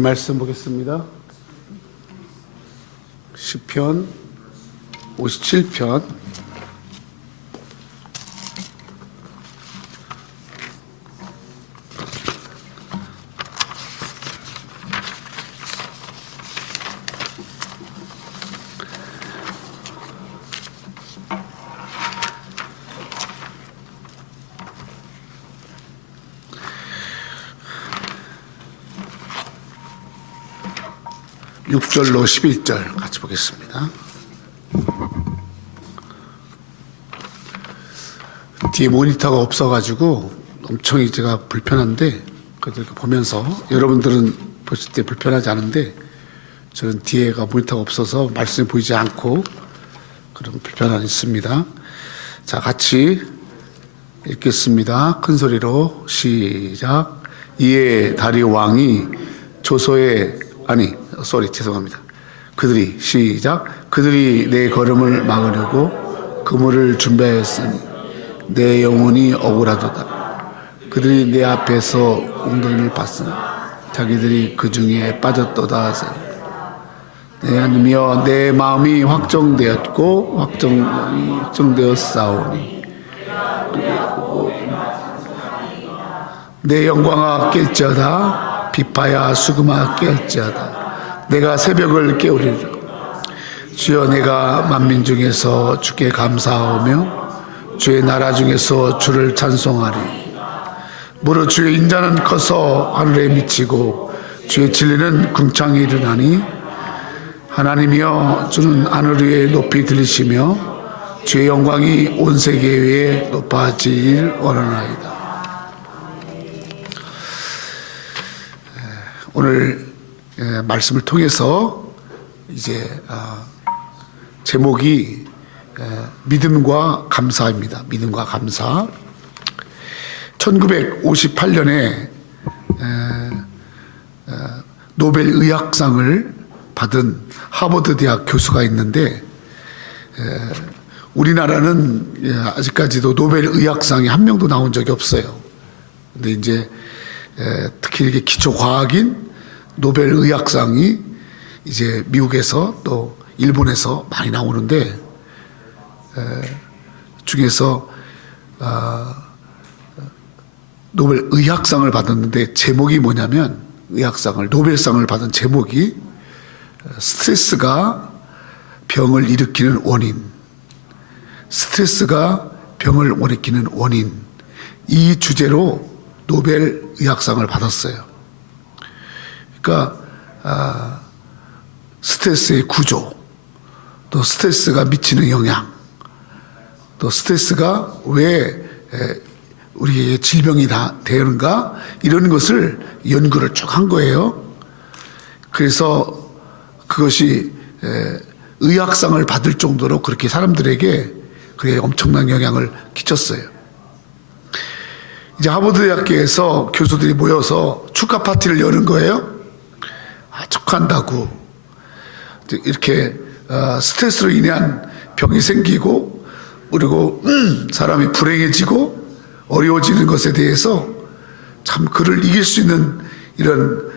말씀 보겠습니다. 시편 57편 6절로 11절 같이 보겠습니다. 뒤에 모니터가 없어가지고 엄청 제가 불편한데 그래도 보면서 여러분들은 보실 때 불편하지 않은데 저는 뒤에가 모니터가 없어서 말씀이 보이지 않고 그런 불편함이 있습니다. 자, 같이 읽겠습니다. 큰 소리로 시작. 이에 다리오 왕이 조소에 죄송합니다. 그들이 시작. 그들이 내 걸음을 막으려고 그물을 준비하였으니 내 영혼이 억울하도다. 그들이 내 앞에서 웅덩이를 봤으니 자기들이 그 중에 빠졌도다. 내 하나님이여, 내 마음이 확정되었고 확정되었사오니 내 영광아 깰지어다. 비파야 수금아 깰지어다. 내가 새벽을 깨우리라. 주여, 내가 만민 중에서 주께 감사하오며 주의 나라 중에서 주를 찬송하리. 무릇 주의 인자는 커서 하늘에 미치고 주의 진리는 궁창에 이르나니 하나님이여, 주는 하늘 위에 높이 들리시며 주의 영광이 온 세계 위에 높아지길 원하나이다. 오늘 말씀을 통해서 이제 제목이 믿음과 감사입니다. 믿음과 감사. 1958년에 노벨 의학상을 받은 하버드 대학 교수가 있는데 우리나라는 아직까지도 노벨 의학상이 한 명도 나온 적이 없어요. 근데 이제 특히 이렇게 기초과학인 노벨 의학상이 이제 미국에서 또 일본에서 많이 나오는데 중에서 노벨 의학상을 받았는데 제목이 뭐냐면, 의학상을 노벨상을 받은 제목이 스트레스가 병을 일으키는 원인, 스트레스가 병을 일으키는 원인, 이 주제로 노벨 의학상을 받았어요. 그러니까 스트레스의 구조, 또 스트레스가 미치는 영향, 또 스트레스가 왜 우리의 질병이 다 되는가, 이런 것을 연구를 쭉 한 거예요. 그래서 그것이 의학상을 받을 정도로 그렇게 사람들에게 그게 엄청난 영향을 끼쳤어요. 이제 하버드 대학교에서 교수들이 모여서 축하 파티를 여는 거예요. 축하한다고. 이렇게 스트레스로 인한 병이 생기고 그리고 사람이 불행해지고 어려워지는 것에 대해서 참 그를 이길 수 있는 이런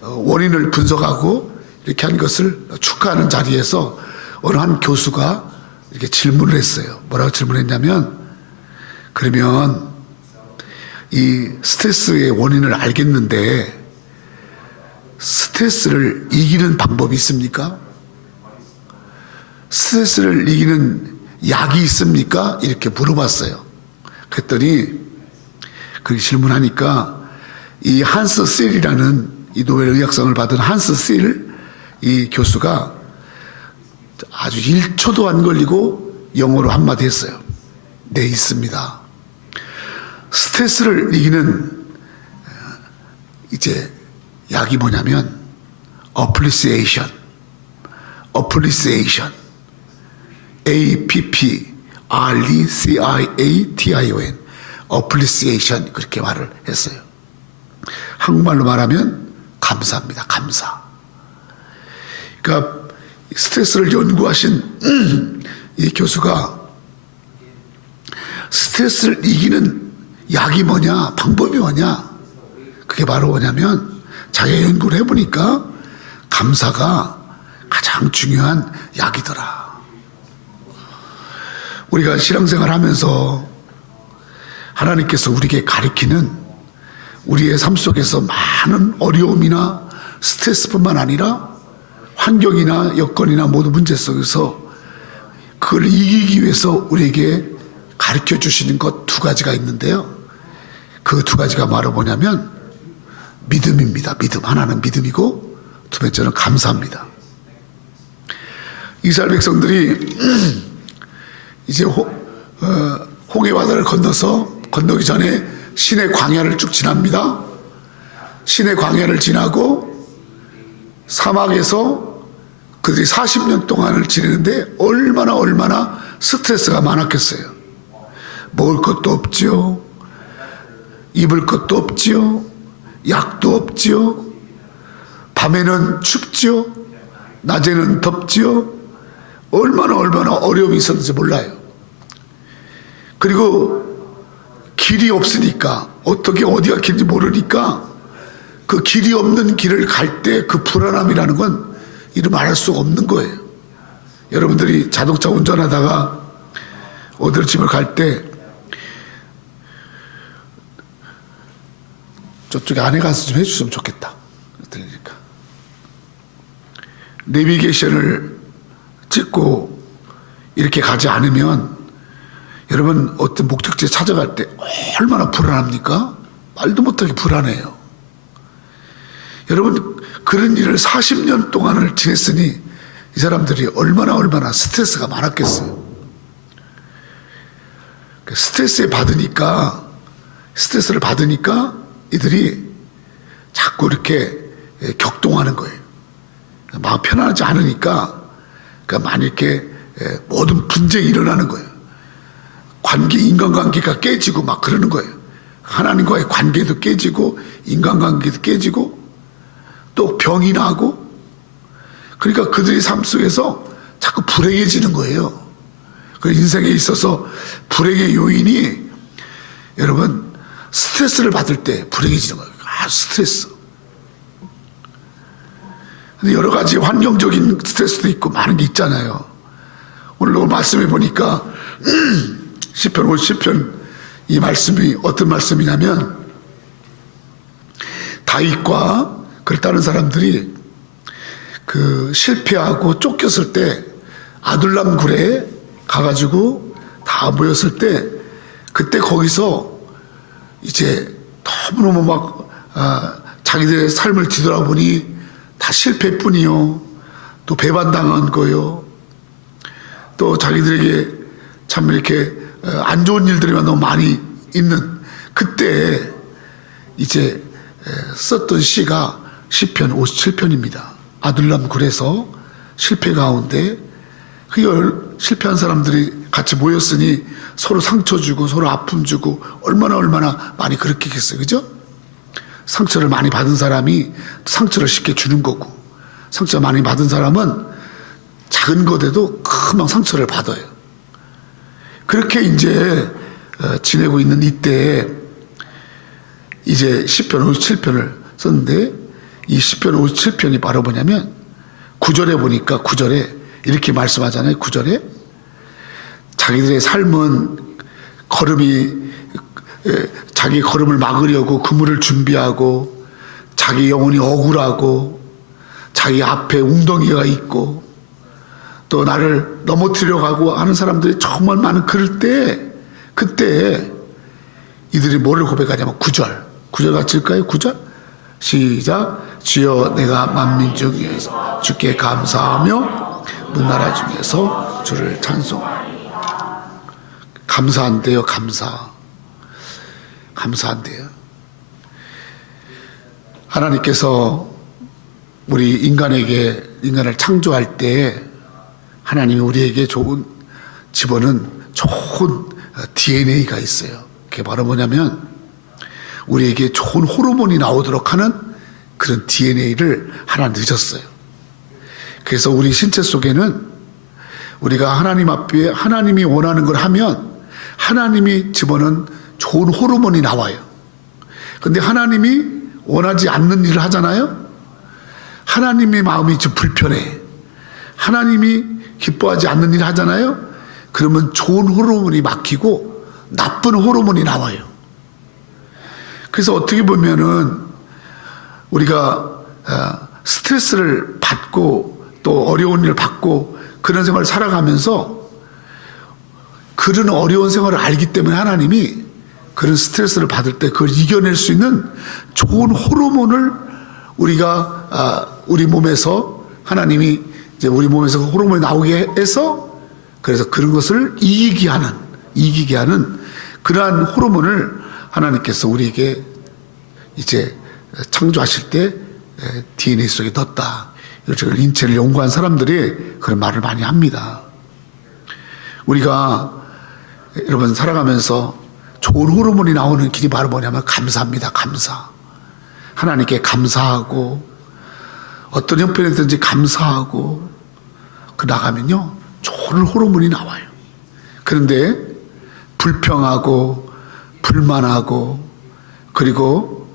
원인을 분석하고 이렇게 한 것을 축하하는 자리에서 어느 한 교수가 이렇게 질문을 했어요. 뭐라고 질문했냐면, 그러면 이 스트레스의 원인을 알겠는데 스트레스를 이기는 방법이 있습니까? 스트레스를 이기는 약이 있습니까? 이렇게 물어봤어요. 그랬더니 그 질문하니까 이 한스 셀이라는 이 노벨 의학상을 받은 한스 셀 이 교수가 아주 1초도 안 걸리고 영어로 한마디 했어요. 네, 있습니다. 스트레스를 이기는 이제 약이 뭐냐면 appreciation, appreciation, appreciation, 그렇게 말을 했어요. 한국말로 말하면 감사입니다. 감사. 그러니까 스트레스를 연구하신 이 교수가 스트레스를 이기는 약이 뭐냐, 방법이 뭐냐, 그게 바로 뭐냐면 자기 연구를 해보니까 감사가 가장 중요한 약이더라. 우리가 신앙생활 하면서 하나님께서 우리에게 가르치는 우리의 삶 속에서 많은 어려움이나 스트레스뿐만 아니라 환경이나 여건이나 모든 문제 속에서 그걸 이기기 위해서 우리에게 가르쳐 주시는 것 두 가지가 있는데요. 그 두 가지가 뭐냐면 믿음입니다. 믿음. 하나는 믿음이고 두 번째는 감사합니다. 이스라엘 백성들이 이제 홍해 바다를 건너기 전에 신의 광야를 쭉 지납니다. 신의 광야를 지나고 사막에서 그들이 40년 동안을 지내는데 얼마나 스트레스가 많았겠어요. 먹을 것도 없지요. 입을 것도 없지요. 약도 없지요. 밤에는 춥지요. 낮에는 덥지요. 얼마나 어려움이 있었는지 몰라요. 그리고 길이 없으니까 어떻게 어디가 길인지 모르니까 그 길이 없는 길을 갈 때 그 불안함이라는 건 이루 말할 수가 없는 거예요. 여러분들이 자동차 운전하다가 어디를 집을 갈 때 저쪽에 안에 가서 좀 해주시면 좋겠다. 들리니까 내비게이션을 찍고 이렇게 가지 않으면 여러분 어떤 목적지에 찾아갈 때 얼마나 불안합니까? 말도 못하게 불안해요. 여러분 그런 일을 40년 동안을 지냈으니 이 사람들이 얼마나 스트레스가 많았겠어요. 스트레스를 받으니까 이들이 자꾸 이렇게 격동하는 거예요. 마음 편안하지 않으니까 많이 이렇게 모든 분쟁이 일어나는 거예요. 인간관계가 깨지고 막 그러는 거예요. 하나님과의 관계도 깨지고 인간관계도 깨지고 또 병이 나고 그러니까 그들의 삶 속에서 자꾸 불행해지는 거예요. 그 인생에 있어서 불행의 요인이 여러분 스트레스를 받을 때 불행해지는 거예요. 스트레스. 근데 여러 가지 환경적인 스트레스도 있고 많은 게 있잖아요. 오늘 말씀해 보니까 시편 50편 이 말씀이 어떤 말씀이냐면 다윗과 그를 따른 사람들이 그 실패하고 쫓겼을 때 아둘람 굴에 가가지고 다 모였을 때 그때 거기서 이제 너무너무 막 자기들의 삶을 뒤돌아보니 다 실패뿐이요. 또 배반당한 거요. 또 자기들에게 참 이렇게 안 좋은 일들이 너무 많이 있는 그때 이제 썼던 시가 시편 57편입니다. 아둘람 굴에서 실패 가운데 그 실패한 사람들이 같이 모였으니 서로 상처 주고 서로 아픔 주고 얼마나 많이 그렇게 했어요. 그죠? 상처를 많이 받은 사람이 상처를 쉽게 주는 거고 상처 많이 받은 사람은 작은 것에도 금방 상처를 받아요. 그렇게 이제 지내고 있는 이때에 이제 시편 57편을 썼는데 이 시편 57편이 바로 뭐냐면 9절에 보니까 9절에 이렇게 말씀하잖아요. 9절에 자기들의 삶은 자기 걸음을 막으려고 그물을 준비하고 자기 영혼이 억울하고 자기 앞에 웅덩이가 있고 또 나를 넘어뜨리려고 하고 하는 사람들이 정말 많은 그럴 때 그때 이들이 뭐를 고백하냐면 9절 같이 읽을까요? 9절 시작. 주여 내가 만민 중에서 주께 감사하며 문나라 중에서 주를 찬송하리. 감사한대요. 감사한대요. 하나님께서 우리 인간을 창조할 때 하나님이 우리에게 집어넣은 좋은 DNA가 있어요. 그게 바로 뭐냐면 우리에게 좋은 호르몬이 나오도록 하는 그런 DNA를 하나 넣으셨어요. 그래서 우리 신체 속에는 우리가 하나님 앞에 하나님이 원하는 걸 하면 하나님이 집어넣은 좋은 호르몬이 나와요. 근데 하나님이 원하지 않는 일을 하잖아요. 하나님의 마음이 좀 불편해. 하나님이 기뻐하지 않는 일을 하잖아요. 그러면 좋은 호르몬이 막히고 나쁜 호르몬이 나와요. 그래서 어떻게 보면은 우리가 스트레스를 받고 또 어려운 일을 받고 그런 생활을 살아가면서 그런 어려운 생활을 알기 때문에 하나님이 그런 스트레스를 받을 때 그걸 이겨낼 수 있는 좋은 호르몬을 우리가 우리 몸에서 하나님이 이제 우리 몸에서 호르몬이 나오게 해서 그래서 그런 것을 이기게 하는 그러한 호르몬을 하나님께서 우리에게 이제 창조하실 때 DNA 속에 넣었다. 이걸 인체를 연구한 사람들이 그런 말을 많이 합니다. 우리가 여러분 살아가면서 좋은 호르몬이 나오는 길이 바로 뭐냐면 감사합니다. 감사. 하나님께 감사하고 어떤 형편이든지 감사하고 그 나가면요 좋은 호르몬이 나와요. 그런데 불평하고 불만하고 그리고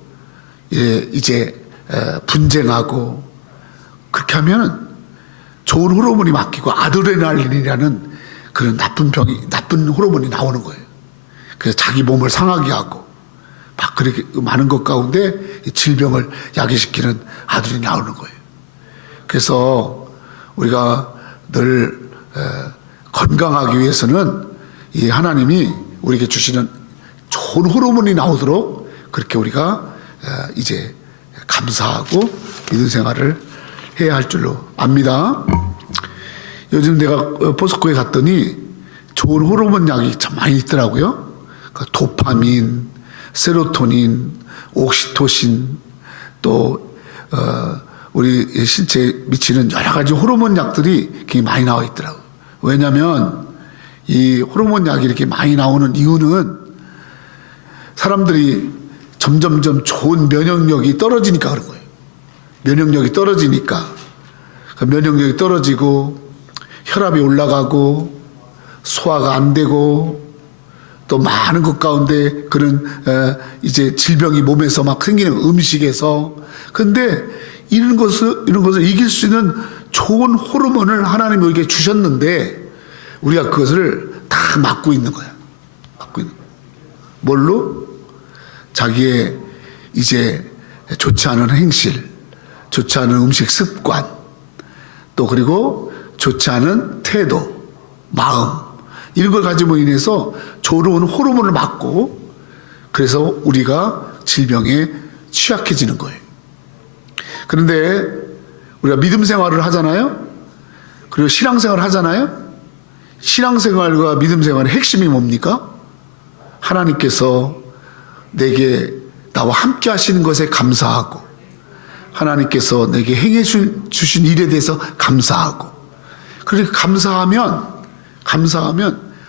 이제 분쟁하고 그렇게 하면 좋은 호르몬이 막히고 아드레날린이라는 그런 나쁜 호르몬이 나오는 거예요. 그래서 자기 몸을 상하게 하고 막 그렇게 많은 것 가운데 질병을 야기시키는 아들이 나오는 거예요. 그래서 우리가 늘 건강하기 위해서는 이 하나님이 우리에게 주시는 좋은 호르몬이 나오도록 그렇게 우리가 이제 감사하고 믿음 생활을 해야 할 줄로 압니다. 요즘 내가 포스코에 갔더니 좋은 호르몬 약이 참 많이 있더라고요. 도파민, 세로토닌, 옥시토신, 또 우리 신체에 미치는 여러 가지 호르몬 약들이 굉장히 많이 나와 있더라고요. 왜냐하면 이 호르몬 약이 이렇게 많이 나오는 이유는 사람들이 점점점 좋은 면역력이 떨어지니까 그런 거예요. 면역력이 떨어지니까 면역력이 떨어지고 혈압이 올라가고 소화가 안 되고 또 많은 것 가운데 그런 이제 질병이 몸에서 막 생기는 음식에서 근데 이런 것을 이길 수 있는 좋은 호르몬을 하나님이 우리에게 주셨는데 우리가 그것을 다 막고 있는 거야. 막고 있는 거야. 뭘로? 자기의 이제 좋지 않은 행실, 좋지 않은 음식 습관, 또 그리고 좋지 않은 태도, 마음 이런 걸 가지고 인해서 좋은 호르몬을 막고 그래서 우리가 질병에 취약해지는 거예요. 그런데 우리가 믿음 생활을 하잖아요. 그리고 신앙생활을 하잖아요. 신앙생활과 믿음 생활의 핵심이 뭡니까? 하나님께서 내게 나와 함께 하시는 것에 감사하고 하나님께서 내게 행해 주신 일에 대해서 감사하고 그렇게 감사하면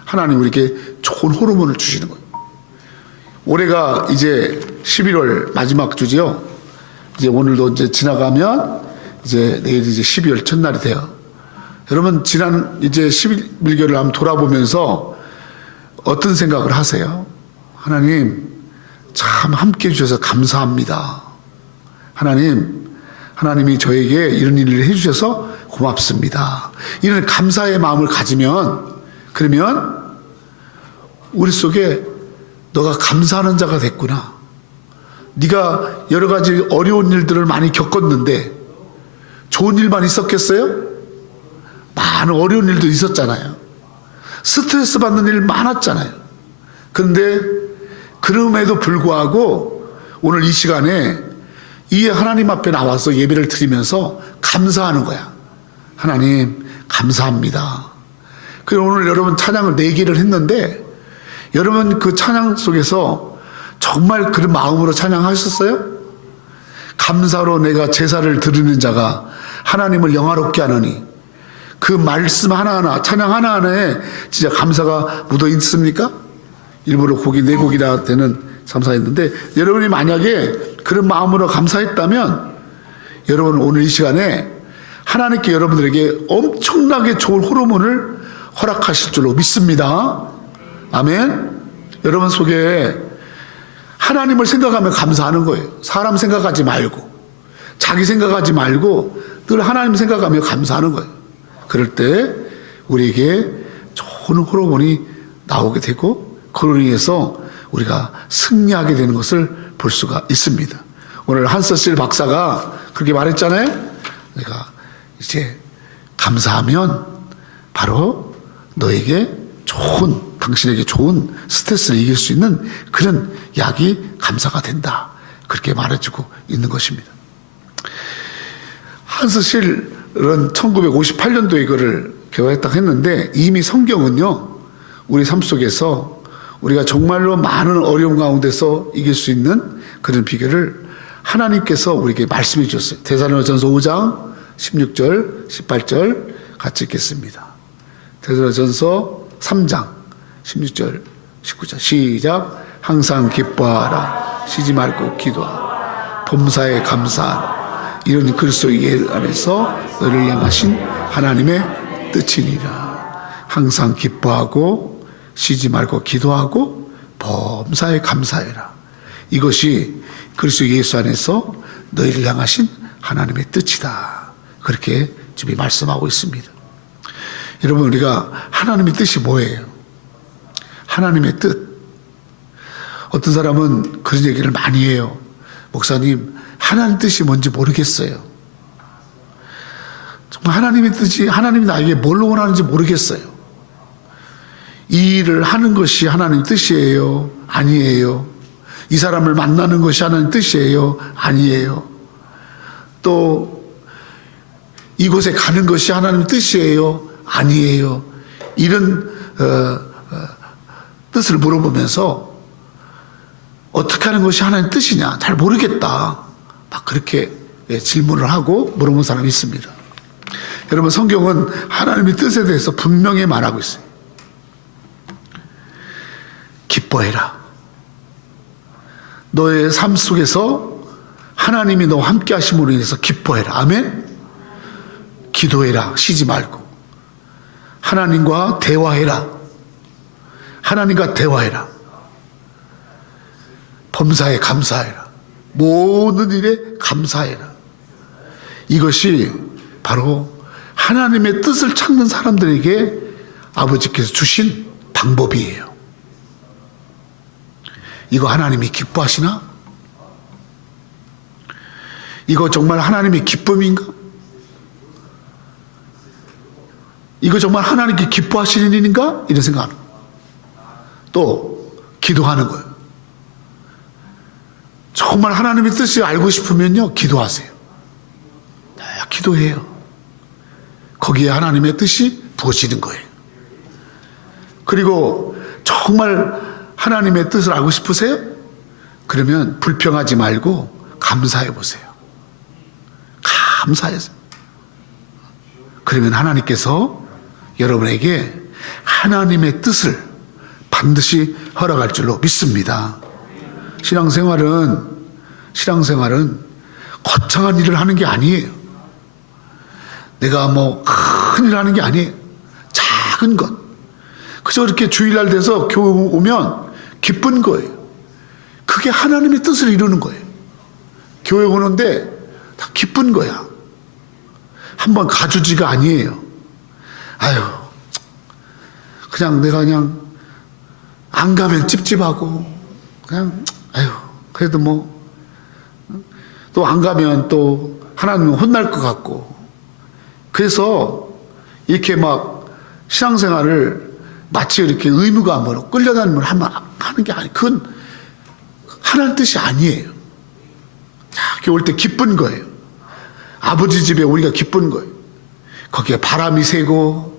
하나님 우리에게 좋은 호르몬을 주시는 거예요. 올해가 이제 11월 마지막 주지요. 이제 오늘도 이제 지나가면 이제 내일 이제 12월 첫날이 돼요. 여러분 지난 이제 11개월을 한번 돌아보면서 어떤 생각을 하세요? 하나님 참 함께 해주셔서 감사합니다. 하나님이 저에게 이런 일을 해주셔서 고맙습니다. 이런 감사의 마음을 가지면 그러면 우리 속에 너가 감사하는 자가 됐구나. 네가 여러 가지 어려운 일들을 많이 겪었는데 좋은 일만 있었겠어요? 많은 어려운 일도 있었잖아요. 스트레스 받는 일 많았잖아요. 그런데 그럼에도 불구하고 오늘 이 시간에 이 하나님 앞에 나와서 예배를 드리면서 감사하는 거야. 하나님 감사합니다. 그리고 오늘 여러분 찬양을 4개를 했는데 여러분 그 찬양 속에서 정말 그런 마음으로 찬양하셨어요? 감사로 내가 제사를 드리는 자가 하나님을 영화롭게 하느니 그 말씀 하나하나 찬양 하나하나에 진짜 감사가 묻어 있습니까? 일부러 곡이 4곡이나 되는 감사했는데 여러분이 만약에 그런 마음으로 감사했다면 여러분 오늘 이 시간에 하나님께 여러분들에게 엄청나게 좋은 호르몬을 허락하실 줄로 믿습니다. 아멘. 여러분 속에 하나님을 생각하며 감사하는 거예요. 사람 생각하지 말고, 자기 생각하지 말고 늘 하나님 생각하며 감사하는 거예요. 그럴 때 우리에게 좋은 호르몬이 나오게 되고, 그로 인해서 우리가 승리하게 되는 것을 볼 수가 있습니다. 오늘 한서실 박사가 그렇게 말했잖아요. 내가 이제 감사하면 바로 너에게 당신에게 좋은 스트레스를 이길 수 있는 그런 약이 감사가 된다. 그렇게 말해주고 있는 것입니다. 한서실은 1958년도에 이거를 개발했다고 했는데, 이미 성경은요, 우리 삶 속에서 우리가 정말로 많은 어려움 가운데서 이길 수 있는 그런 비결을 하나님께서 우리에게 말씀해 주셨어요. 데살로니가전서 5장 16절 18절 같이 읽겠습니다. 데살로니가전서 3장 16절 19절 시작. 항상 기뻐하라, 쉬지 말고 기도하라, 범사에 감사하라, 이런 그리스도 예 안에서 너를 향하신 하나님의 뜻이니라. 항상 기뻐하고 쉬지 말고 기도하고 범사에 감사해라. 이것이 그리스도 예수 안에서 너희를 향하신 하나님의 뜻이다. 그렇게 주님이 말씀하고 있습니다. 여러분, 우리가 하나님의 뜻이 뭐예요? 하나님의 뜻. 어떤 사람은 그런 얘기를 많이 해요. 목사님, 하나님 뜻이 뭔지 모르겠어요. 정말 하나님의 뜻이, 하나님이 나에게 뭘 원하는지 모르겠어요. 이 일을 하는 것이 하나님 뜻이에요? 아니에요. 이 사람을 만나는 것이 하나님 뜻이에요? 아니에요. 또 이곳에 가는 것이 하나님 뜻이에요? 아니에요. 이런 뜻을 물어보면서 어떻게 하는 것이 하나님 뜻이냐, 잘 모르겠다, 막 그렇게 질문을 하고 물어보는 사람이 있습니다. 여러분, 성경은 하나님의 뜻에 대해서 분명히 말하고 있어요. 기뻐해라. 너의 삶 속에서 하나님이 너와 함께 하심으로 인해서 기뻐해라. 아멘. 기도해라. 쉬지 말고. 하나님과 대화해라. 하나님과 대화해라. 범사에 감사해라. 모든 일에 감사해라. 이것이 바로 하나님의 뜻을 찾는 사람들에게 아버지께서 주신 방법이에요. 이거 하나님이 기뻐하시나? 이거 정말 하나님의 기쁨인가? 이거 정말 하나님께 기뻐하시는 일인가? 이런 생각하는 거예요. 또 기도하는 거예요. 정말 하나님의 뜻을 알고 싶으면요, 기도하세요. 기도해요. 거기에 하나님의 뜻이 부어지는 거예요. 그리고 정말 하나님의 뜻을 알고 싶으세요? 그러면 불평하지 말고 감사해 보세요. 감사해서. 그러면 하나님께서 여러분에게 하나님의 뜻을 반드시 허락할 줄로 믿습니다. 신앙생활은 거창한 일을 하는 게 아니에요. 내가 뭐 큰 일을 하는 게 아니에요. 작은 것. 그저 이렇게 주일날 돼서 교회 오면 기쁜 거예요. 그게 하나님의 뜻을 이루는 거예요. 교회 오는데 다 기쁜 거야. 한번 가주지가 아니에요. 아유, 그냥 안 가면 찝찝하고, 그냥, 아유, 그래도 뭐, 또 안 가면 또 하나님은 혼날 것 같고. 그래서 이렇게 막 신앙생활을 마치 이렇게 의무감으로 끌려다니면 하는 게 아니에요. 그건 하나님 뜻이 아니에요. 이렇게 올 때 기쁜 거예요. 아버지 집에 우리가 기쁜 거예요. 거기에 바람이 새고,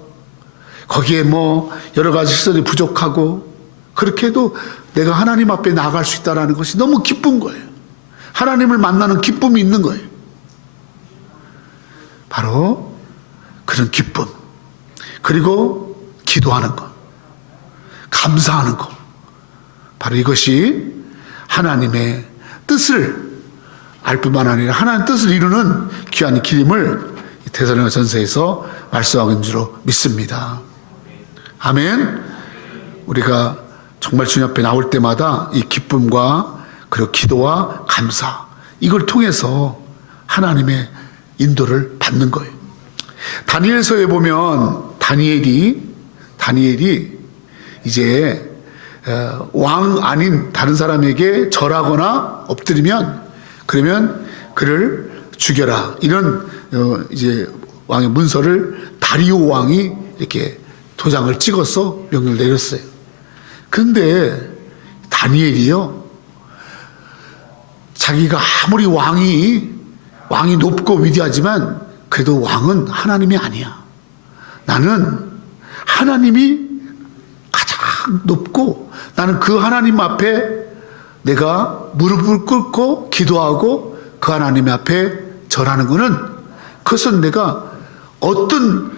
거기에 뭐 여러 가지 시설이 부족하고, 그렇게 해도 내가 하나님 앞에 나아갈 수 있다는 것이 너무 기쁜 거예요. 하나님을 만나는 기쁨이 있는 거예요. 바로 그런 기쁨. 그리고 기도하는 것, 감사하는 것, 바로 이것이 하나님의 뜻을 알 뿐만 아니라 하나님의 뜻을 이루는 귀한 길임을 데살로니가전서에서 말씀하고 있는 줄로 믿습니다. 아멘. 우리가 정말 주님 앞에 나올 때마다 이 기쁨과 그리고 기도와 감사, 이걸 통해서 하나님의 인도를 받는 거예요. 다니엘서에 보면 다니엘이 이제 왕 아닌 다른 사람에게 절하거나 엎드리면, 그러면 그를 죽여라, 이런 이제 왕의 문서를 다리오 왕이 이렇게 도장을 찍어서 명령을 내렸어요. 그런데 다니엘이요, 자기가 아무리 왕이 높고 위대하지만 그래도 왕은 하나님이 아니야. 나는 하나님이 가장 높고, 나는 그 하나님 앞에 내가 무릎을 꿇고 기도하고 그 하나님 앞에 절하는 것은, 그것은 내가 어떤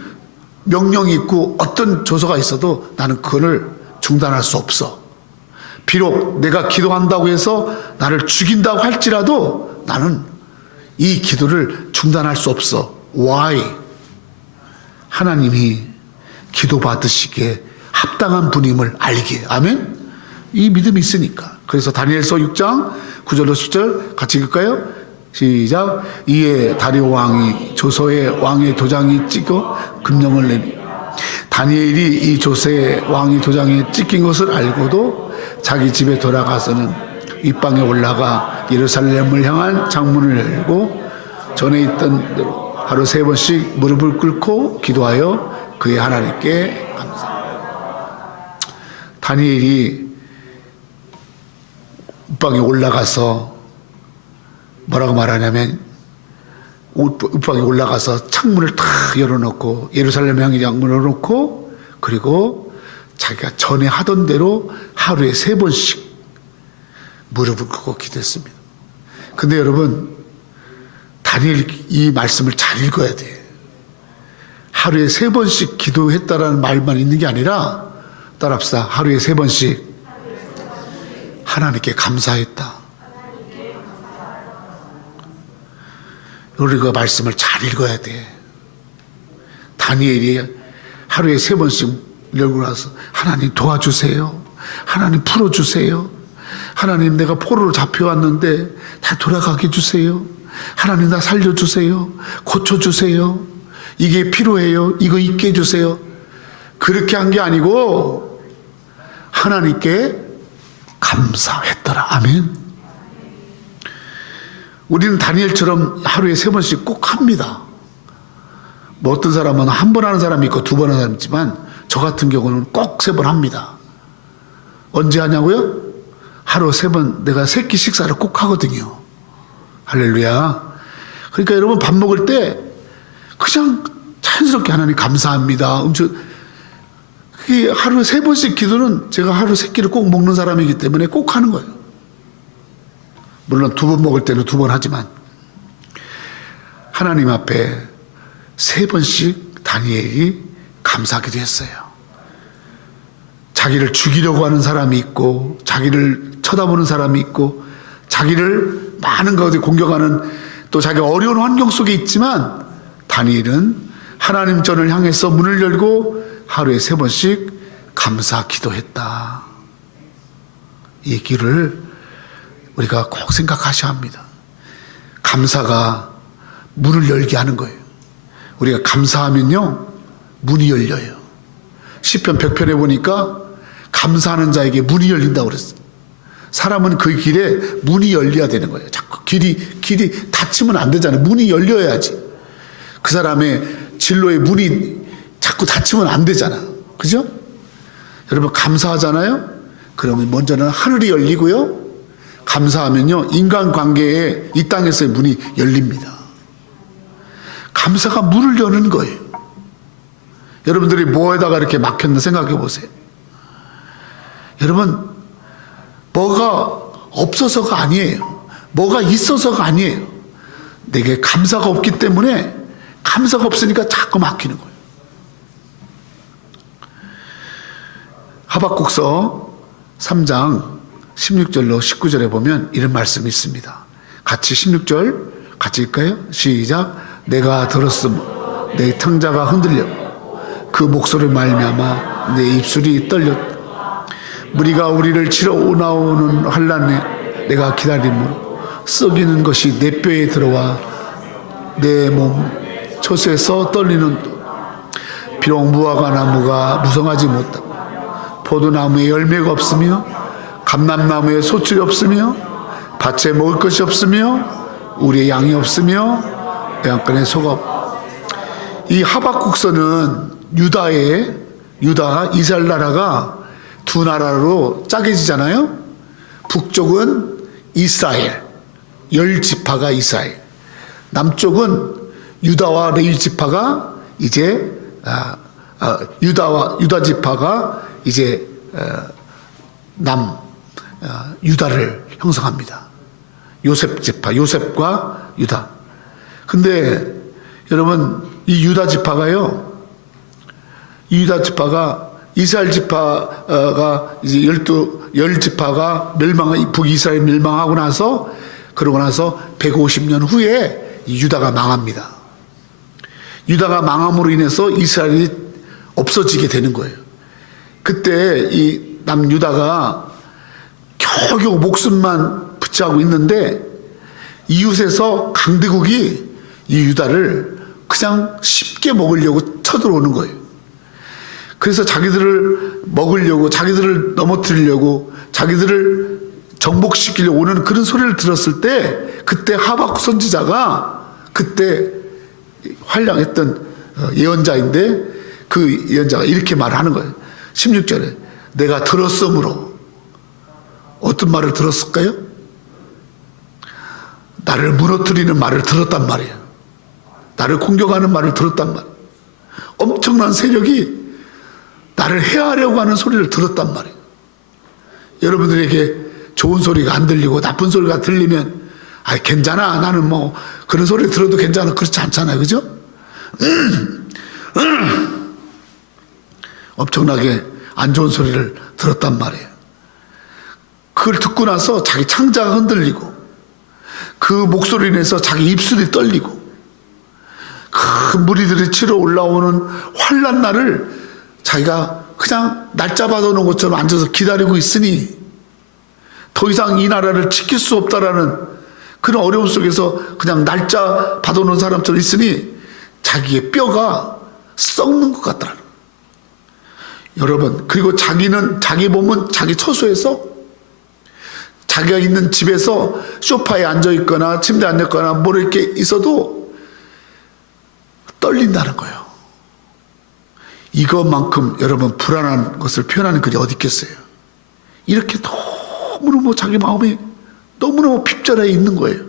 명령이 있고 어떤 조서가 있어도 나는 그거를 중단할 수 없어. 비록 내가 기도한다고 해서 나를 죽인다고 할지라도 나는 이 기도를 중단할 수 없어. Why? 하나님이 기도 받으시기에 합당한 분임을 알기에. 아멘? 이 믿음이 있으니까. 그래서 다니엘서 6장 9절로 10절 같이 읽을까요? 시작. 이에 다리오 왕이 조서에 왕의 도장이 찍어 금령을 내리, 다니엘이 이 조서에 왕의 도장이 찍힌 것을 알고도 자기 집에 돌아가서는 윗방에 올라가 예루살렘을 향한 창문을 열고 전에 있던 대로 하루 3번씩 무릎을 꿇고 기도하여 그의 하나님께 감사합니다. 다니엘이 윗방에 올라가서 뭐라고 말하냐면, 윗방에 올라가서 창문을 탁 열어놓고 예루살렘 향해 창문을 열어놓고, 그리고 자기가 전에 하던 대로 하루에 3번씩 무릎을 꿇고 기도했습니다. 근데 여러분, 다니엘 이 말씀을 잘 읽어야 돼. 하루에 3번씩 기도했다라는 말만 있는 게 아니라, 따라합시다. 하루에 3번씩 하나님께 감사했다. 우리가 말씀을 잘 읽어야 돼. 다니엘이 하루에 3번씩 열고 나서 하나님 도와주세요. 하나님 풀어주세요. 하나님 내가 포로로 잡혀왔는데 다 돌아가게 해주세요. 하나님 나 살려주세요. 고쳐주세요. 이게 필요해요. 이거 있게 해주세요. 그렇게 한 게 아니고 하나님께 감사했더라. 아멘. 우리는 다니엘처럼 하루에 3번씩 꼭 합니다. 뭐 어떤 사람은 한 번 하는 사람이 있고 2번 하는 사람이 있지만 저 같은 경우는 꼭 3번 합니다. 언제 하냐고요? 하루 3번 내가 새끼 식사를 꼭 하거든요. 할렐루야. 그러니까 여러분 밥 먹을 때 그냥 자연스럽게 하나님 감사합니다. 그게 하루에 3번씩 기도는 제가 하루 3끼를 꼭 먹는 사람이기 때문에 꼭 하는 거예요. 물론 2번 먹을 때는 2번 하지만 하나님 앞에 3번씩 다니엘이 감사하기도 했어요. 자기를 죽이려고 하는 사람이 있고, 자기를 쳐다보는 사람이 있고, 자기를 많은 가운데 공격하는, 또 자기가 어려운 환경 속에 있지만 다니엘은 하나님 전을 향해서 문을 열고 하루에 3번씩 감사 기도했다. 이 길을 우리가 꼭 생각하셔야 합니다. 감사가 문을 열게 하는 거예요. 우리가 감사하면요 문이 열려요. 시편 100편에 보니까 감사하는 자에게 문이 열린다고 그랬어요. 사람은 그 길에 문이 열려야 되는 거예요. 자꾸 길이 닫히면 안 되잖아요. 문이 열려야지. 그 사람의 진로의 문이 자꾸 닫히면 안 되잖아. 그죠? 여러분 감사하잖아요. 그러면 먼저는 하늘이 열리고요, 감사하면요 인간관계에 이 땅에서의 문이 열립니다. 감사가 문을 여는 거예요. 여러분들이 뭐에다가 이렇게 막혔나 생각해 보세요. 여러분 뭐가 없어서가 아니에요. 뭐가 있어서가 아니에요. 내게 감사가 없기 때문에, 감사가 없으니까 자꾸 막히는 거예요. 하박국서 3장 16절로 19절에 보면 이런 말씀이 있습니다. 같이 16절 같이 읽을까요? 시작. 내가 들었음 내 탕자가 흔들려 그 목소리 말미암아 내 입술이 떨렸다. 무리가 우리를 치러 나오는 환란에 내가 기다림으로 썩이는 것이 내 뼈에 들어와 내 몸 초세에서 떨리는 비록 무화과 나무가 무성하지 못하고 포도나무에 열매가 없으며 감람나무에 소출이 없으며 밭에 먹을 것이 없으며 우리의 양이 없으며 외양간에 소가 없고. 이 하박국서는 유다 이스라엘 나라가 두 나라로 짜개지잖아요. 북쪽은 이스라엘 10지파가 이스라엘, 남쪽은 유다와 레위 지파가 이제 유다 지파가 이제 유다를 형성합니다. 요셉 지파, 요셉과 유다. 근데 여러분 이 유다 지파가요, 유다 지파가 이스라엘 지파가 이제 10지파가 북이스라엘 멸망하고 나서, 그러고 나서 150년 후에 유다가 망합니다. 유다가 망함으로 인해서 이스라엘이 없어지게 되는 거예요. 그때 이 남유다가 겨우겨우 목숨만 붙잡고 있는데 이웃에서 강대국이 이 유다를 그냥 쉽게 먹으려고 쳐들어오는 거예요. 그래서 자기들을 먹으려고, 자기들을 넘어뜨리려고, 자기들을 정복시키려고 오는 그런 소리를 들었을 때, 그때 하박국 선지자가 그때 활약했던 예언자인데, 그 예언자가 이렇게 말하는 거예요. 16절에 내가 들었으므로. 어떤 말을 들었을까요? 나를 무너뜨리는 말을 들었단 말이에요. 나를 공격하는 말을 들었단 말이에요. 엄청난 세력이 나를 해하려고 하는 소리를 들었단 말이에요. 여러분들에게 좋은 소리가 안 들리고 나쁜 소리가 들리면 괜찮아, 나는 뭐 그런 소리 들어도 괜찮아, 그렇지 않잖아요. 그죠? 엄청나게 안 좋은 소리를 들었단 말이에요. 그걸 듣고 나서 자기 창자가 흔들리고, 그 목소리로 인해서 자기 입술이 떨리고, 그 무리들이 치러 올라오는 환난 날을 자기가 그냥 날짜 받아놓은 것처럼 앉아서 기다리고 있으니 더 이상 이 나라를 지킬 수 없다라는 그런 어려움 속에서 그냥 날짜 받아놓은 사람처럼 있으니 자기의 뼈가 썩는 것 같더라는 거예요. 여러분, 그리고 자기 몸은 자기 처소에서, 자기가 있는 집에서 소파에 앉아있거나 침대에 앉았거나 뭐 이렇게 있어도 떨린다는 거예요. 이것만큼 여러분 불안한 것을 표현하는 글이 어디 있겠어요? 이렇게 너무너무 자기 마음이 너무너무 핍절해 있는 거예요.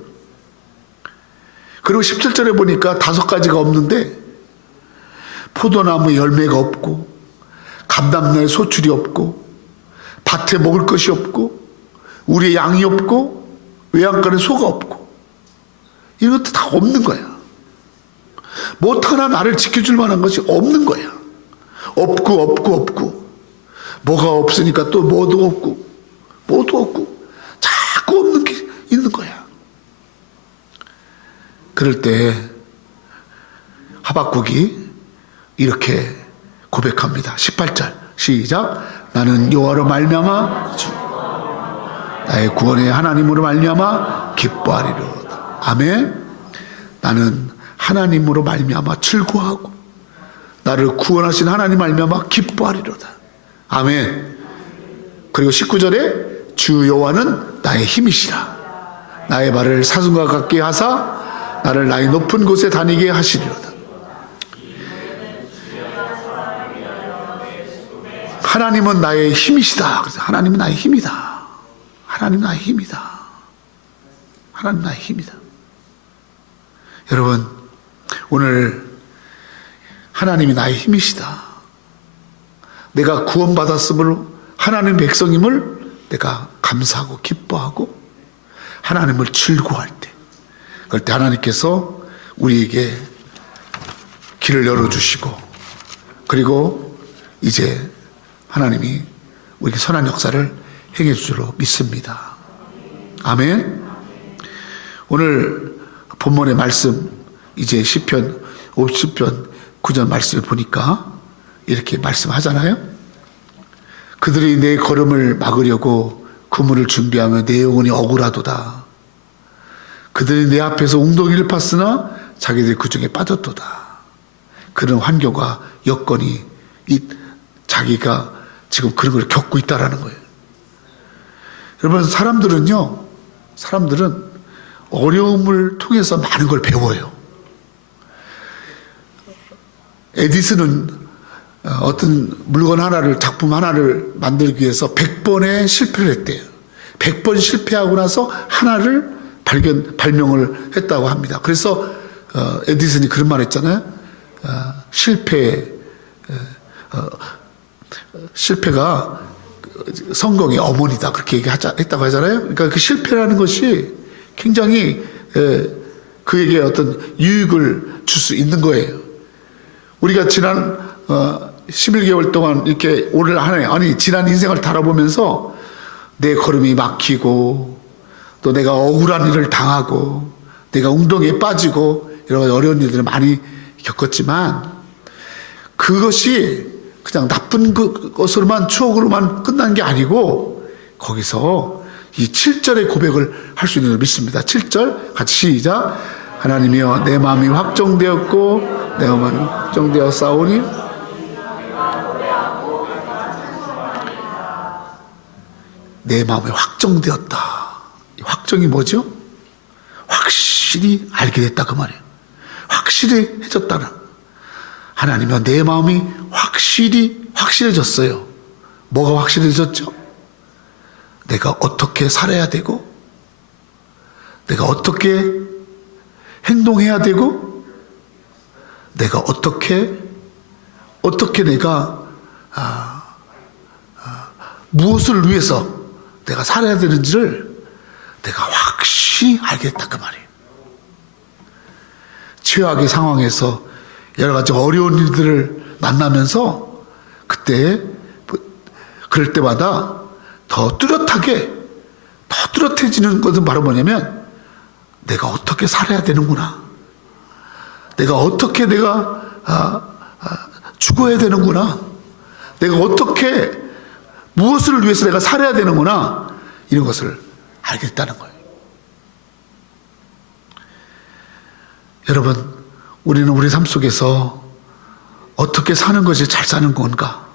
그리고 17절에 보니까 5가지가 없는데, 포도나무에 열매가 없고, 감람나무에 소출이 없고, 밭에 먹을 것이 없고, 우리의 양이 없고, 외양간에 소가 없고, 이런 것도 다 없는 거야. 뭐 하나 나를 지켜줄 만한 것이 없는 거야. 없고 뭐가 없으니까 또 뭐도 없고 자꾸 없는 게 있는 거야. 그럴 때 하박국이 이렇게 고백합니다. 18절 시작. 나는 여호와로 말미암아 나의 구원의 하나님으로 말미암아 기뻐하리로다. 아멘. 나는 하나님으로 말미암아 즐거워하고 나를 구원하신 하나님 말미암아 기뻐하리로다. 아멘. 그리고 19절에 주 여호와는 나의 힘이시라. 나의 발을 사슴과 같게 하사 나를 나의 높은 곳에 다니게 하시리로다. 하나님은 나의 힘이시다. 그래서 하나님은 나의 힘이다. 하나님 나의 힘이다. 하나님 나의 힘이다. 여러분, 오늘 하나님이 나의 힘이시다. 내가 구원받았으므로 하나님 백성임을 내가 감사하고 기뻐하고 하나님을 즐거워할 때, 그럴 때 하나님께서 우리에게 길을 열어주시고, 그리고 이제 하나님이 우리에게 선한 역사를 행해 주시리로 믿습니다. 아멘. 오늘 본문의 말씀, 이제 시편 50편 9절 말씀을 보니까 이렇게 말씀하잖아요. 그들이 내 걸음을 막으려고 그물을 준비하며 내 영혼이 억울하도다. 그들이 내 앞에서 웅덩이를 팠으나 자기들이 그 중에 빠졌도다. 그런 환경과 여건이 자기가 지금 그런 걸 겪고 있다라는 거예요. 여러분, 사람들은 어려움을 통해서 많은 걸 배워요. 에디슨은 어떤 물건 하나를, 작품 하나를 만들기 위해서 100번의 실패를 했대요. 100번 실패하고 나서 하나를 발명을 했다고 합니다. 그래서 에디슨이 그런 말 했잖아요. 실패가 성공의 어머니다, 그렇게 했다고 하잖아요. 그러니까 그 실패라는 것이 굉장히 그에게 어떤 유익을 줄 수 있는 거예요. 우리가 지난 11개월 동안 이렇게 올 한 해, 지난 인생을 달아보면서 내 걸음이 막히고 또 내가 억울한 일을 당하고 내가 웅덩이에 빠지고 여러 가지 어려운 일들을 많이 겪었지만 그것이 그냥 나쁜 것으로만, 추억으로만 끝난 게 아니고 거기서 이 7절의 고백을 할 수 있는 걸 믿습니다. 7절 같이 시작. 하나님이여, 내 마음이 확정되었고 내 마음이 확정되어 싸우니 내 마음이 확정되었다. 확정이 뭐죠? 확실히 알게 됐다, 그 말이에요. 확실히 해졌다는. 하나님이여, 내 마음이 확실해졌어요. 뭐가 확실해졌죠? 내가 어떻게 살아야 되고, 내가 어떻게 행동해야 되고, 내가 어떻게 내가 무엇을 위해서 내가 살아야 되는지를 내가 확실히 알게 됐다, 그 말이에요. 최악의 상황에서 여러 가지 어려운 일들을 만나면서 그럴 때마다 더 뚜렷해지는 것은 바로 뭐냐면 내가 어떻게 살아야 되는구나. 내가 어떻게 죽어야 되는구나. 내가 어떻게 무엇을 위해서 내가 살아야 되는구나. 이런 것을 알겠다는 거예요. 여러분, 우리는 우리 삶 속에서 어떻게 사는 것이 잘 사는 건가?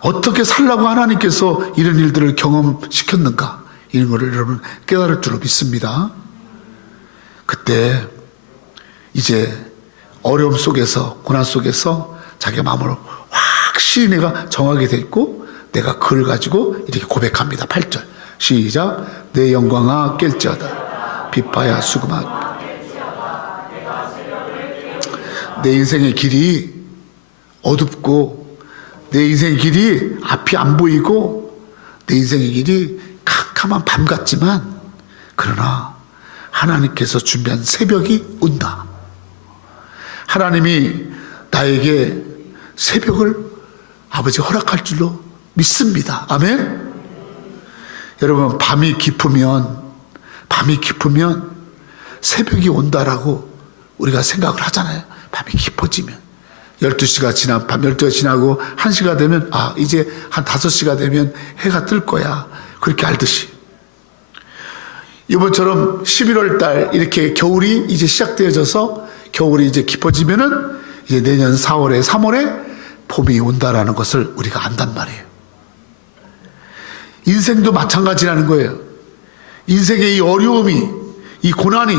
어떻게 살라고 하나님께서 이런 일들을 경험시켰는가? 이런 것을 여러분 깨달을 줄로 믿습니다. 그때 이제 어려움 속에서, 고난 속에서 자기 마음을 확실히 내가 정하게 됐고 내가 그걸 가지고 이렇게 고백합니다. 8절 시작. 내 영광아 깰지어다. 빛바야 수금아. 내 인생의 길이 어둡고 내 인생의 길이 앞이 안 보이고 내 인생의 길이 캄캄한 밤 같지만 그러나 하나님께서 준비한 새벽이 온다. 하나님이 나에게 새벽을 아버지 허락할 줄로 믿습니다. 아멘. 여러분, 밤이 깊으면 새벽이 온다라고 우리가 생각을 하잖아요. 밤이 깊어지면 12시가 지나, 밤 12시가 지나고 1시가 되면 이제 한 5시가 되면 해가 뜰 거야. 그렇게 알듯이 이번처럼 11월 달 이렇게 겨울이 이제 시작되어져서 겨울이 이제 깊어지면은 이제 내년 4월에 3월에 봄이 온다라는 것을 우리가 안단 말이에요. 인생도 마찬가지라는 거예요. 인생의 이 어려움이, 이 고난이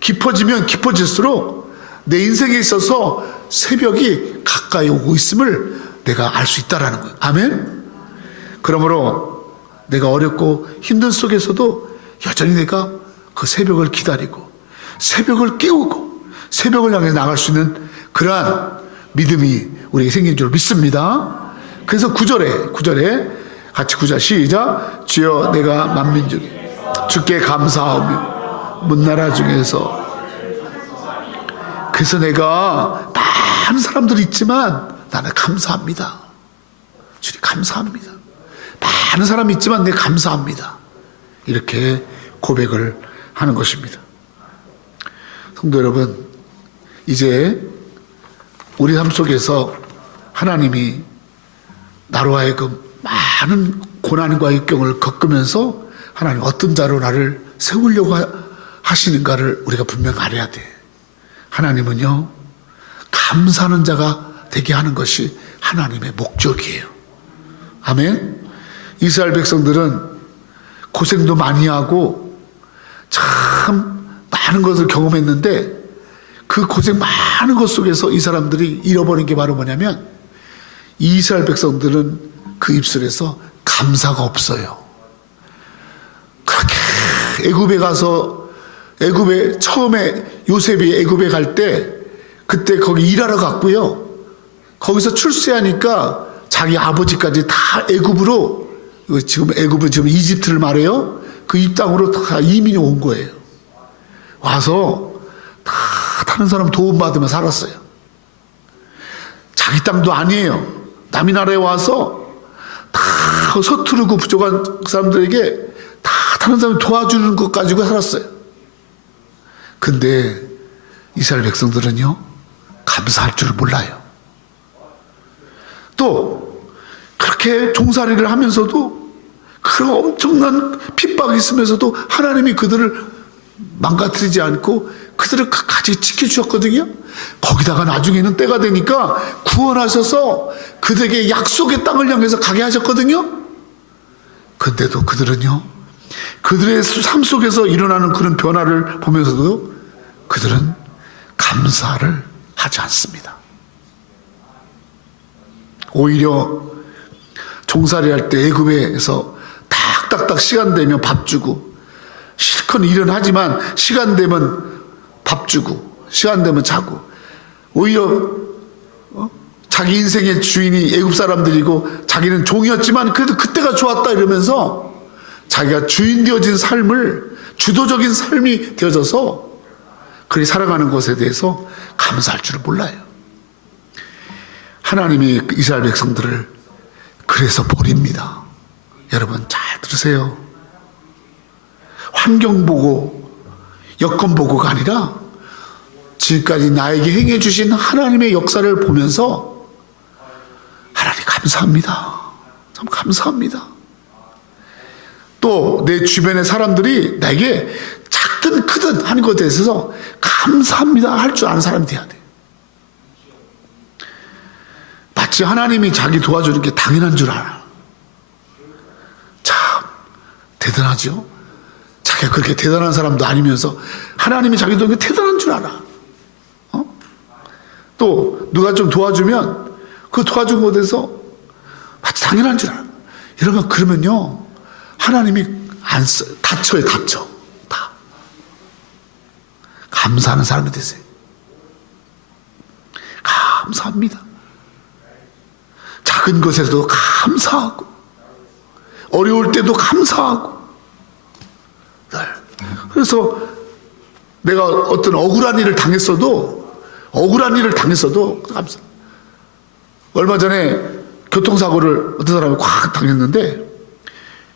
깊어지면 깊어질수록 내 인생에 있어서 새벽이 가까이 오고 있음을 내가 알 수 있다라는 거예요. 아멘. 그러므로 내가 어렵고 힘든 속에서도 여전히 내가 그 새벽을 기다리고 새벽을 깨우고 새벽을 향해 나갈 수 있는 그러한 믿음이 우리에게 생긴 줄 믿습니다. 그래서 9절에 같이 9절 시작. 주여, 내가 만민 중에 주께 감사하며 문나라 중에서. 그래서 내가 많은 사람들이 있지만 나는 감사합니다. 주님 감사합니다. 많은 사람이 있지만 내가 감사합니다. 이렇게 고백을 하는 것입니다. 성도 여러분, 이제 우리 삶 속에서 하나님이 나로 하여금 많은 고난과 역경을 겪으면서 하나님 어떤 자로 나를 세우려고 하시는가를 우리가 분명 알아야 돼. 하나님은요, 감사하는 자가 되게 하는 것이 하나님의 목적이에요. 아멘. 이스라엘 백성들은 고생도 많이 하고 참 많은 것을 경험했는데 그 고생 많은 것 속에서 이 사람들이 잃어버린 게 바로 뭐냐면 이스라엘 백성들은 그 입술에서 감사가 없어요. 그렇게 애굽에 가서 애굽에 처음에 요셉이 애굽에 갈 때 그때 거기 일하러 갔고요. 거기서 출세하니까 자기 아버지까지 다 애굽으로, 지금 애굽은 지금 이집트를 말해요. 그 이 땅으로 다 이민이 온 거예요. 와서 다 다른 사람 도움받으며 살았어요. 자기 땅도 아니에요. 남의 나라에 와서 다 서투르고 부족한 사람들에게 다 다른 사람을 도와주는 것 가지고 살았어요. 근데 이스라엘 백성들은요, 감사할 줄 몰라요. 또 그렇게 종살이를 하면서도 그런 엄청난 핍박이 있으면서도 하나님이 그들을 망가뜨리지 않고 그들을 끝까지 지켜주셨거든요. 거기다가 나중에는 때가 되니까 구원하셔서 그들에게 약속의 땅을 향해서 가게 하셨거든요. 근데도 그들은요, 그들의 삶 속에서 일어나는 그런 변화를 보면서도 그들은 감사를 하지 않습니다. 오히려 종살이 할 때 애굽에서 딱딱딱 시간 되면 밥 주고, 실컷 일은 하지만 시간 되면 밥 주고 시간 되면 자고, 오히려 자기 인생의 주인이 애굽 사람들이고 자기는 종이었지만 그래도 그때가 좋았다 이러면서 자기가 주인 되어진 삶을, 주도적인 삶이 되어져서 그리 살아가는 것에 대해서 감사할 줄을 몰라요. 하나님이 이스라엘 백성들을 그래서 버립니다. 여러분 잘 들으세요. 환경 보고 여건 보고가 아니라 지금까지 나에게 행해 주신 하나님의 역사를 보면서 하나님 감사합니다. 참 감사합니다. 또 내 주변의 사람들이 나에게 작든 크든 하는 것에 대해서 감사합니다 할 줄 아는 사람이 돼야 돼. 마치 하나님이 자기 도와주는 게 당연한 줄 알아. 참 대단하죠. 자기가 그렇게 대단한 사람도 아니면서 하나님이 자기 도와주는 게 대단한 줄 알아. 또 누가 좀 도와주면 그 도와준 것에 대해서 마치 당연한 줄 알아. 여러분 그러면요, 하나님이 안 써, 다쳐요. 다쳐. 다 감사하는 사람이 되세요. 감사합니다. 작은 것에서도 감사하고 어려울 때도 감사하고. 그래서 내가 어떤 억울한 일을 당했어도 감사. 얼마 전에 교통사고를 어떤 사람이 콱 당했는데,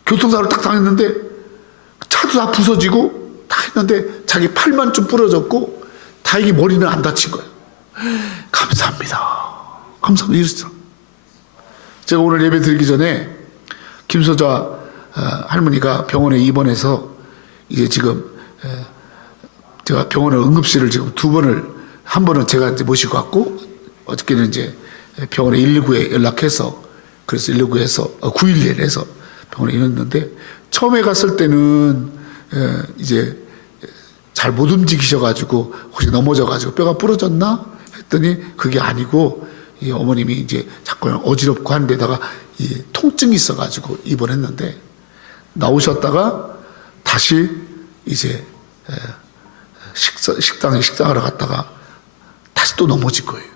교통사고를 딱 당했는데 차도 다 부서지고 다 했는데 자기 팔만 좀 부러졌고 다행히 머리는 안 다친 거예요. 감사합니다. 감사합니다. 이랬어. 제가 오늘 예배 드리기 전에 김소자 할머니가 병원에 입원해서 이제 지금 제가 병원에 응급실을 지금 한 번은 제가 이제 모시고 왔고, 어저께는 이제 병원에 119에 연락해서, 그래서 119에서 911에서 병원에 있었는데, 처음에 갔을 때는 이제 잘 못 움직이셔가지고 혹시 넘어져가지고 뼈가 부러졌나 했더니 그게 아니고, 이 어머님이 이제 자꾸 어지럽고 한 데다가 이 통증이 있어가지고 입원했는데, 나오셨다가 다시 이제 식당하러 갔다가 다시 또 넘어질 거예요.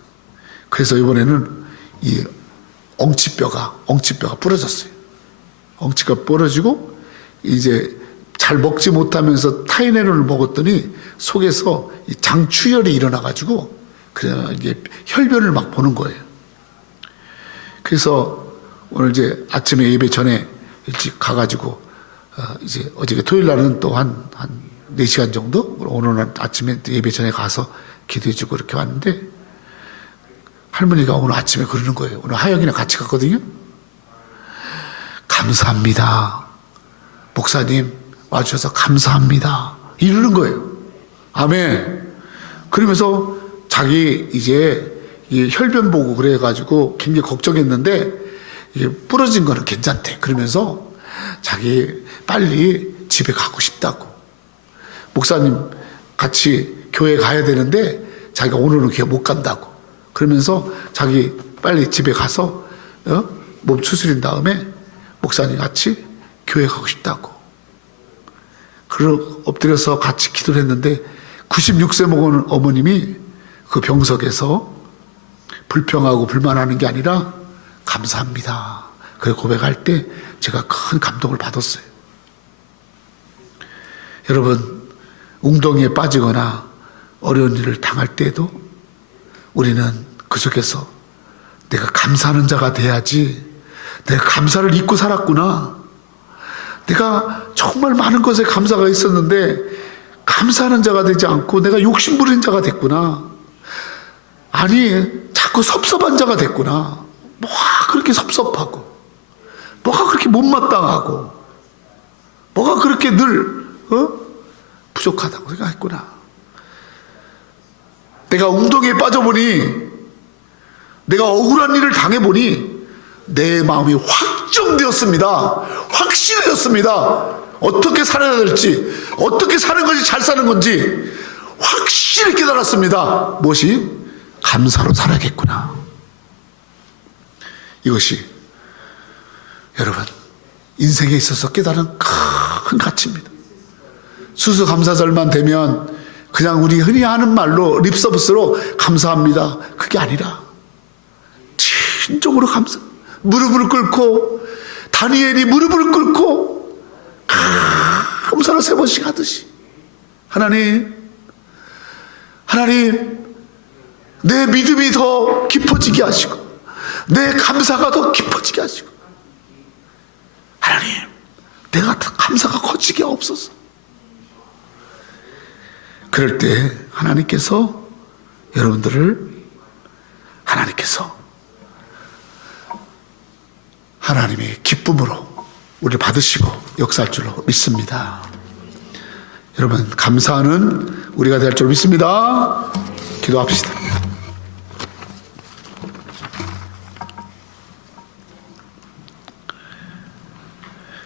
그래서 이번에는 이 엉치뼈가 부러졌어요. 엉치가 부러지고 이제 잘 먹지 못하면서 타이레놀을 먹었더니 속에서 이 장추혈이 일어나가지고 그냥 이게 혈변을 막 보는 거예요. 그래서 오늘 이제 아침에 예배 전에 일찍 가가지고 이제 어저께 토요일 날은 또 한 4시간 정도, 오늘은 아침에 예배 전에 가서 기도해주고 이렇게 왔는데, 할머니가 오늘 아침에 그러는 거예요. 오늘 하영이랑 같이 갔거든요. 감사합니다. 목사님 와주셔서 감사합니다. 이러는 거예요. 아멘. 그러면서 자기 이제 혈변 보고 그래가지고 굉장히 걱정했는데 이게 부러진 거는 괜찮대. 그러면서 자기 빨리 집에 가고 싶다고. 목사님 같이 교회 가야 되는데 자기가 오늘은 교회 못 간다고. 그러면서 자기 빨리 집에 가서 몸 추스린 다음에 목사님 같이 교회 가고 싶다고. 그리고 엎드려서 같이 기도를 했는데 96세 먹은 어머님이 그 병석에서 불평하고 불만하는 게 아니라 감사합니다. 그 고백할 때 제가 큰 감동을 받았어요. 여러분, 웅덩이에 빠지거나 어려운 일을 당할 때에도 우리는 그 속에서 내가 감사하는 자가 돼야지. 내가 감사를 잊고 살았구나. 내가 정말 많은 것에 감사가 있었는데 감사하는 자가 되지 않고 내가 욕심부리는 자가 됐구나. 아니, 자꾸 섭섭한 자가 됐구나. 뭐가 그렇게 섭섭하고, 뭐가 그렇게 못마땅하고, 뭐가 그렇게 늘 부족하다고 생각했구나. 내가 웅덩이에 빠져보니, 내가 억울한 일을 당해보니 내 마음이 확정되었습니다. 확실해졌습니다. 어떻게 살아야 될지, 어떻게 사는 것이 잘 사는 건지 확실히 깨달았습니다. 무엇이? 감사로 살아야겠구나. 이것이 여러분 인생에 있어서 깨달은 큰 가치입니다. 수수감사절만 되면 그냥 우리 흔히 하는 말로 립서비스로 감사합니다. 그게 아니라 진정으로 감사. 무릎을 꿇고 다니엘이 무릎을 꿇고 감사를 3번씩 하듯이 하나님 내 믿음이 더 깊어지게 하시고 내 감사가 더 깊어지게 하시고 하나님 내가 감사가 커지게 없어서. 그럴 때 하나님께서 하나님의 기쁨으로 우리를 받으시고 역사할 줄로 믿습니다. 여러분 감사하는 우리가 될 줄 믿습니다. 기도합시다.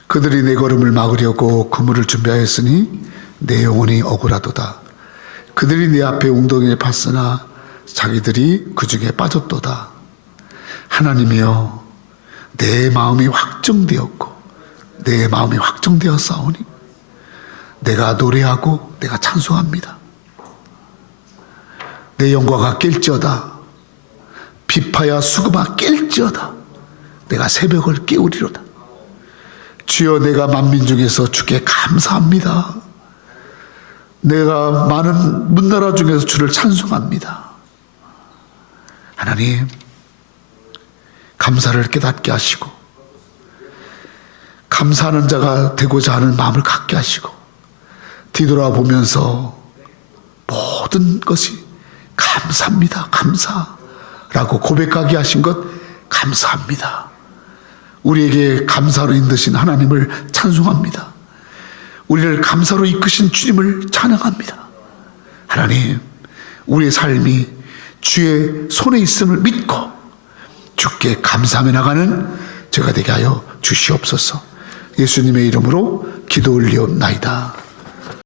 그들이 내 걸음을 막으려고 그물을 준비하였으니 내 영혼이 억울하도다. 그들이 내 앞에 웅덩이에 팠으나 자기들이 그 중에 빠졌도다. 하나님이여 내 마음이 확정되었고 내 마음이 확정되었사오니 내가 노래하고 내가 찬송합니다. 내 영광아 깰지어다. 비파야 수금아 깰지어다. 내가 새벽을 깨우리로다. 주여 내가 만민 중에서 주께 감사합니다. 내가 많은 문나라 중에서 주를 찬송합니다. 하나님 감사를 깨닫게 하시고 감사하는 자가 되고자 하는 마음을 갖게 하시고 뒤돌아보면서 모든 것이 감사합니다. 감사라고 고백하게 하신 것 감사합니다. 우리에게 감사로 인도신 하나님을 찬송합니다. 우리를 감사로 이끄신 주님을 찬양합니다. 하나님 우리의 삶이 주의 손에 있음을 믿고 주께 감사하며 나가는 저가 되게 하여 주시옵소서. 예수님의 이름으로 기도 올리옵나이다.